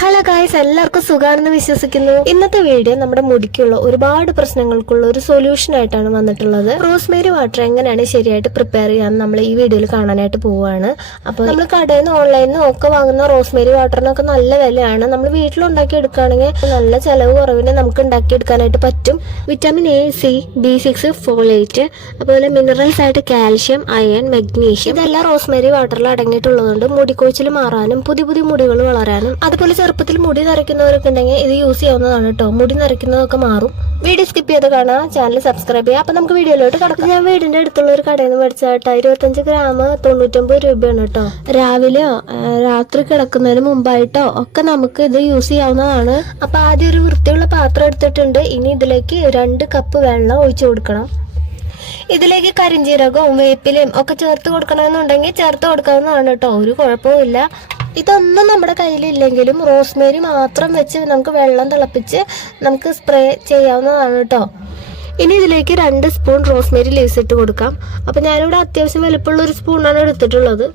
Hello guys എല്ലാവർക്കും സുഖാണെന്ന് വിശ്വസിക്കുന്നു. ഇന്നത്തെ വീഡിയോ നമ്മുടെ മുടിക്കുള്ള ഒരുപാട് പ്രശ്നങ്ങൾക്കുള്ള ഒരു സൊല്യൂഷൻ ആയിട്ടാണ് വന്നിട്ടുള്ളത്. റോസ്മേരി വാട്ടർ എങ്ങനെയാണ് ശരിയായിട്ട് പ്രിപ്പയർ ചെയ്യാൻ നമ്മൾ ഈ വീഡിയോയിൽ കാണാനായിട്ട് പോവുകയാണ്. അപ്പോൾ നമ്മൾ കടയിൽ നിന്ന് ഓൺലൈനിൽ നിന്ന് ഒക്കെ വാങ്ങുന്ന റോസ്മേരി വാട്ടറിനൊക്കെ നല്ല വിലയാണ്. നമ്മൾ വീട്ടിലുണ്ടാക്കി എടുക്കുകയാണെങ്കിൽ നല്ല ചിലവ് കുറവിന് നമുക്ക് ഉണ്ടാക്കി എടുക്കാനായിട്ട് പറ്റും. Vitamin A C B six folate അതുപോലെ മിനറൽസ് ആയിട്ട് കാൽഷ്യം അയൺ മെഗ്നീഷ്യം ഇതെല്ലാം റോസ്മേരി വാട്ടറിൽ അടങ്ങിയിട്ടുള്ളതുകൊണ്ട് മുടിക്കൊഴിച്ചിൽ മാറാനും പുതിയ പുതിയ മുടികൾ വളരാനും അതുപോലെ ചെറുപ്പത്തിൽ മുടി നരയ്ക്കുന്നവരൊക്കെ ഉണ്ടെങ്കിൽ ഇത് യൂസ് ചെയ്യാവുന്നതാണ് കേട്ടോ മുടി നരയ്ക്കുന്നതൊക്കെ മാറും. വീഡിയോ സ്കിപ്പ് ചെയ്ത് കാണാം ചാനൽ സബ്സ്ക്രൈബ് ചെയ്യാം അപ്പൊ നമുക്ക് വീഡിയോയിലോട്ട് കിടക്കാം. ഞാൻ വീടിന്റെ അടുത്തുള്ള ഒരു കടയിൽ നിന്ന് മേടിച്ച കേട്ടോ ഇരുപത്തഞ്ച് ഗ്രാം തൊണ്ണൂറ്റൊമ്പത് രൂപയാണ് കേട്ടോ രാവിലെയോ രാത്രി കിടക്കുന്നതിന് മുമ്പായിട്ടോ ഒക്കെ നമുക്ക് ഇത് യൂസ് ചെയ്യാവുന്നതാണ്. അപ്പൊ ആദ്യം ഒരു വൃത്തിയുള്ള പാത്രം എടുത്തിട്ടുണ്ട്. ഇനി ഇതിലേക്ക് രണ്ട് കപ്പ് വെള്ളം ഒഴിച്ചു കൊടുക്കണം. ഇതിലേക്ക് കരിഞ്ചീരകവും വേപ്പിലയും ഒക്കെ ചേർത്ത് കൊടുക്കണമെന്നുണ്ടെങ്കിൽ ചേർത്ത് കൊടുക്കാവുന്നതാണ് കേട്ടോ. ഒരു കുഴപ്പമില്ല ഇതൊന്നും നമ്മുടെ കയ്യിലില്ലെങ്കിലും റോസ്മേരി മാത്രം വെച്ച് നമുക്ക് വെള്ളം തിളപ്പിച്ച് നമുക്ക് സ്പ്രേ ചെയ്യാവുന്നതാണ് കേട്ടോ. ഇനി ഇതിലേക്ക് രണ്ട് സ്പൂൺ റോസ്മേരി ലീവ്സ് ഇട്ട് കൊടുക്കാം. അപ്പം ഞാനിവിടെ അത്യാവശ്യം വലുപ്പമുള്ള ഒരു സ്പൂണാണ് എടുത്തിട്ടുള്ളത്.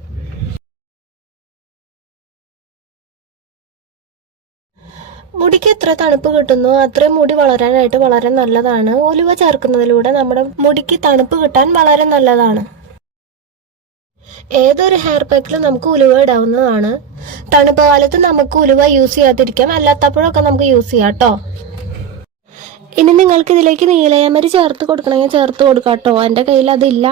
മുടിക്ക് എത്ര തണുപ്പ് കിട്ടുന്നോ അത്രയും മുടി വളരാനായിട്ട് വളരെ നല്ലതാണ്. ഒലുവ ചേർക്കുന്നതിലൂടെ നമ്മുടെ മുടിക്ക് തണുപ്പ് കിട്ടാൻ വളരെ നല്ലതാണ്. ഏതൊരു ഹെയർ പാക്കിലും നമുക്ക് ഉലുവ ഇടാവുന്നതാണ്. തണുപ്പ് കാലത്ത് നമുക്ക് ഉലുവ യൂസ് ചെയ്യാതിരിക്കാം. അല്ലാത്തപ്പോഴൊക്കെ നമുക്ക് യൂസ് ചെയ്യാം കേട്ടോ ഇനി നിങ്ങൾക്ക് ഇതിലേക്ക് നീലയമരി ചേർത്ത് കൊടുക്കണമെങ്കിൽ ചേർത്ത് കൊടുക്കാം കേട്ടോ എന്റെ കയ്യിൽ അതില്ല.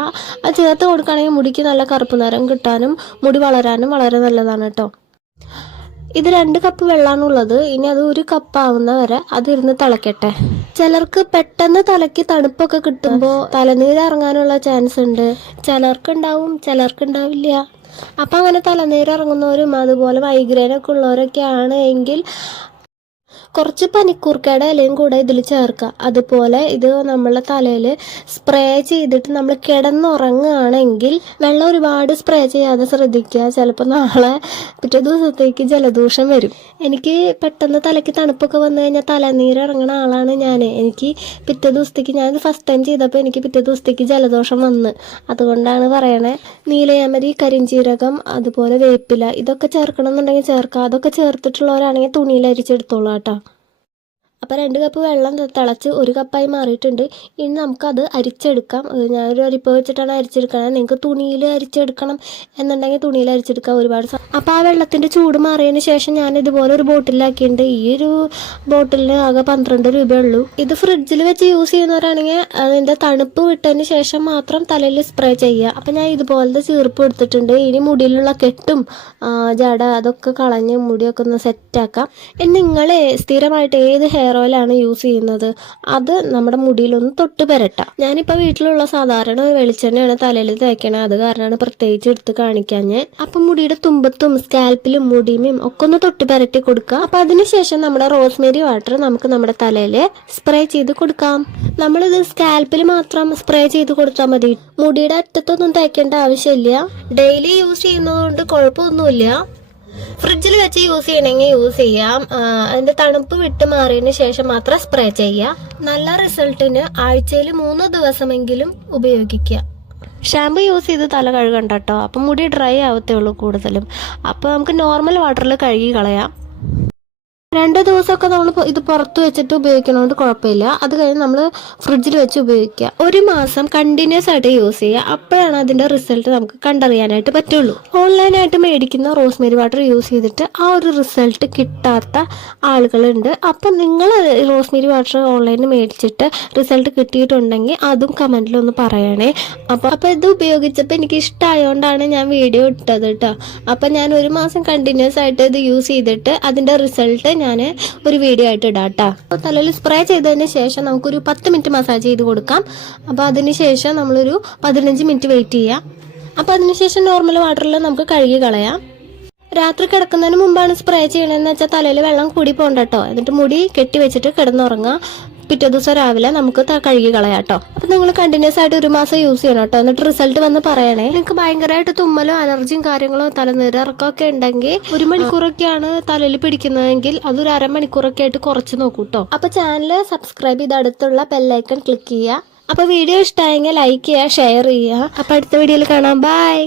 അത് ചേർത്ത് കൊടുക്കുകയാണെങ്കിൽ മുടിക്ക് നല്ല കറുപ്പ് നിറം കിട്ടാനും മുടി വളരാനും വളരെ നല്ലതാണ് കേട്ടോ ഇത് രണ്ട് കപ്പ് വെള്ളമാണുള്ളത് ഇനി അത് ഒരു കപ്പ് ആവുന്ന വരെ അതിരുന്ന് തിളക്കട്ടെ. ചിലർക്ക് പെട്ടെന്ന് തലയ്ക്ക് തണുപ്പൊക്കെ കിട്ടുമ്പോൾ തലനീര് ഇറങ്ങാനുള്ള ചാൻസ് ഉണ്ട്. ചിലർക്ക് ഉണ്ടാവും ചിലർക്ക് ഉണ്ടാവില്ല അപ്പം അങ്ങനെ തലനീര് ഇറങ്ങുന്നവരും അതുപോലെ മൈഗ്രെയിൻ ഒക്കെ ഉള്ളവരൊക്കെ ആണ് എങ്കിൽ കുറച്ച് പനിക്കൂർക്കയുടെ ഇലയും കൂടെ ഇതിൽ ചേർക്കുക. അതുപോലെ ഇത് നമ്മളെ തലയിൽ സ്പ്രേ ചെയ്തിട്ട് നമ്മൾ കിടന്നുറങ്ങുകയാണെങ്കിൽ വെള്ളം ഒരുപാട് സ്പ്രേ ചെയ്യാതെ ശ്രദ്ധിക്കുക. ചിലപ്പോൾ നാളെ പിറ്റേ ദിവസത്തേക്ക് ജലദോഷം വരും. എനിക്ക് പെട്ടെന്ന് തലയ്ക്ക് തണുപ്പൊക്കെ വന്നു കഴിഞ്ഞാൽ തലനീര് ഇറങ്ങുന്ന ആളാണ് ഞാൻ എനിക്ക് പിറ്റേ ദിവസത്തേക്ക് ഞാൻ ഫസ്റ്റ് ടൈം ചെയ്തപ്പോൾ എനിക്ക് പിറ്റേ ദിവസത്തേക്ക് ജലദോഷം വന്ന്. അതുകൊണ്ടാണ് പറയണേ നീലയാമരി കരിഞ്ചീരകം അതുപോലെ വേപ്പില ഇതൊക്കെ ചേർക്കണം എന്നുണ്ടെങ്കിൽ ചേർക്കുക. അതൊക്കെ ചേർത്തിട്ടുള്ളവരാണെങ്കിൽ തുണിയിൽ അരിച്ചെടുത്തോളാം കേട്ടോ. അപ്പോൾ രണ്ട് കപ്പ് വെള്ളം തിളച്ച് ഒരു കപ്പായി മാറിയിട്ടുണ്ട്. ഇനി നമുക്കത് അരിച്ചെടുക്കാം. ഞാനൊരു അരിപ്പ വെച്ചിട്ടാണ് അരിച്ചെടുക്കണത്. നിങ്ങൾക്ക് തുണിയിൽ അരിച്ചെടുക്കണം എന്നുണ്ടെങ്കിൽ തുണിയിൽ അരിച്ചെടുക്കാം ഒരുപാട് അപ്പോൾ ആ വെള്ളത്തിന്റെ ചൂട് മാറിയതിന് ശേഷം ഞാൻ ഇതുപോലെ ഒരു ബോട്ടിലാക്കിയിട്ടുണ്ട്. ഈ ഒരു ബോട്ടിലിന് ആകെ പന്ത്രണ്ട് രൂപയുള്ളൂ ഇത് ഫ്രിഡ്ജിൽ വെച്ച് യൂസ് ചെയ്യുന്നവരാണെങ്കിൽ അതിന്റെ തണുപ്പ് വിട്ടതിന് ശേഷം മാത്രം തലയിൽ സ്പ്രേ ചെയ്യുക. അപ്പോൾ ഞാൻ ഇതുപോലത്തെ ചീർപ്പ് എടുത്തിട്ടുണ്ട്. ഇനി മുടിയിലുള്ള കെട്ടും ജട അതൊക്കെ കളഞ്ഞ് മുടിയൊക്കെ ഒന്ന് സെറ്റാക്കാം ഇനി നിങ്ങൾ സ്ഥിരമായിട്ട് ഏത് ഹെയർ ഓയിലാണ് യൂസ് ചെയ്യുന്നത്. അത് നമ്മുടെ മുടിയിലൊന്ന് തൊട്ട് പെരട്ടാം. ഞാനിപ്പോൾ വീട്ടിലുള്ള സാധാരണ വെളിച്ചെണ്ണയാണ് തലയിൽ തേക്കണത് അത് കാരണമാണ് പ്രത്യേകിച്ച് എടുത്ത് കാണിക്കാൻ അപ്പം മുടിയുടെ തുമ്പത്തും സ്കാൽപ്പിലും മുടിയും ഒക്കെ ഒന്ന് തൊട്ട് പെരട്ടി കൊടുക്കുക അപ്പം അതിനുശേഷം നമ്മുടെ റോസ്മേരി വാട്ടർ നമുക്ക് നമ്മുടെ തലയിൽ സ്പ്രേ ചെയ്ത് കൊടുക്കാം. നമ്മളിത് സ്കാൽപ്പിൽ മാത്രം സ്പ്രേ ചെയ്ത് കൊടുത്താൽ മതി. മുടിയുടെ അറ്റത്തൊന്നും തേക്കേണ്ട ആവശ്യമില്ല. ഡെയിലി യൂസ് ചെയ്യുന്നതുകൊണ്ട് കുഴപ്പമൊന്നുമില്ല. ഫ്രിഡ്ജിൽ വെച്ച് യൂസ് ചെയ്യണമെങ്കിൽ യൂസ് ചെയ്യാം. അതിന്റെ തണുപ്പ് വിട്ട് മാറിയതിന് ശേഷം മാത്രം സ്പ്രേ ചെയ്യാം നല്ല റിസൾട്ടിന് ആഴ്ചയിൽ മൂന്ന് ദിവസമെങ്കിലും ഉപയോഗിക്കുക. ഷാമ്പു യൂസ് ചെയ്ത് തല കഴുകണ്ട കേട്ടോ. അപ്പം മുടി ഡ്രൈ ആവത്തേ ഉള്ളൂ കൂടുതലും. അപ്പോൾ നമുക്ക് നോർമൽ വാട്ടറിൽ കഴുകി കളയാം. രണ്ട് ദിവസമൊക്കെ നമ്മൾ ഇത് പുറത്ത് വെച്ചിട്ട് ഉപയോഗിക്കണോണ്ട് കുഴപ്പമില്ല. അത് കഴിഞ്ഞ് നമ്മൾ ഫ്രിഡ്ജിൽ വെച്ച് ഉപയോഗിക്കുക. ഒരു മാസം കണ്ടിന്യൂസ് ആയിട്ട് യൂസ് ചെയ്യുക. അപ്പോഴാണ് അതിന്റെ റിസൾട്ട് നമുക്ക് കണ്ടറിയാനായിട്ട് പറ്റുള്ളൂ. ഓൺലൈനായിട്ട് മേടിക്കുന്ന റോസ്മേരി വാട്ടർ യൂസ് ചെയ്തിട്ട് ആ ഒരു റിസൾട്ട് കിട്ടാത്ത ആളുകളുണ്ട്. അപ്പം നിങ്ങൾ റോസ്മേരി വാട്ടർ ഓൺലൈനിൽ മേടിച്ചിട്ട് റിസൾട്ട് കിട്ടിയിട്ടുണ്ടെങ്കിൽ അതും കമന്റിൽ ഒന്ന് പറയണേ. അപ്പോൾ അപ്പോൾ ഇത് ഉപയോഗിച്ചപ്പോൾ എനിക്ക് ഇഷ്ടമായതുകൊണ്ടാണ് ഞാൻ വീഡിയോ ഇട്ടത് കേട്ടോ അപ്പം ഞാൻ ഒരു മാസം കണ്ടിന്യൂസ് ആയിട്ട് ഇത് യൂസ് ചെയ്തിട്ട് അതിന്റെ റിസൾട്ട് ഞാൻ ഒരു വീഡിയോ ആയിട്ട് ഇടാം കേട്ടോ തലയിൽ സ്പ്രേ ചെയ്തതിന് ശേഷം നമുക്കൊരു പത്ത് മിനിറ്റ് മസാജ് ചെയ്ത് കൊടുക്കാം. അപ്പോൾ അതിന് ശേഷം നമ്മളൊരു പതിനഞ്ച് മിനിറ്റ് വെയിറ്റ് ചെയ്യാം. അപ്പോൾ അതിനുശേഷം നോർമൽ വാട്ടറിൽ നമുക്ക് കഴുകി കളയാം. രാത്രി കിടക്കുന്നതിന് മുമ്പാണ് സ്പ്രേ ചെയ്യണമെന്ന് വെച്ചാൽ തലയിൽ വെള്ളം കൂടി പോകണ്ട കേട്ടോ എന്നിട്ട് മുടി കെട്ടി വെച്ചിട്ട് കിടന്നുറങ്ങുക പിറ്റേ ദിവസം രാവിലെ നമുക്ക് കഴുകി കളയാം കേട്ടോ അപ്പൊ നിങ്ങൾ കണ്ടിന്യൂസ് ആയിട്ട് ഒരു മാസം യൂസ് ചെയ്യണം കേട്ടോ എന്നിട്ട് റിസൾട്ട് വന്ന് പറയണേ. നിങ്ങൾക്ക് ഭയങ്കരമായിട്ട് തുമ്മലോ അലർജിയും കാര്യങ്ങളോ തലനീരിറക്കമൊക്കെ ഉണ്ടെങ്കിൽ ഒരു മണിക്കൂറൊക്കെയാണ് തലയിൽ പിടിക്കുന്നതെങ്കിൽ അതൊരു അരമണിക്കൂറൊക്കെ ആയിട്ട് കുറച്ച് നോക്കൂ കേട്ടോ അപ്പൊ ചാനൽ സബ്സ്ക്രൈബ് ചെയ്ത് അടുത്തുള്ള ബെല്ലൈക്കൺ ക്ലിക്ക് ചെയ്യുക. അപ്പൊ വീഡിയോ ഇഷ്ടമായെങ്കിൽ ലൈക്ക് ചെയ്യുക ഷെയർ ചെയ്യുക. അപ്പൊ അടുത്ത വീഡിയോയിൽ കാണാം. ബൈ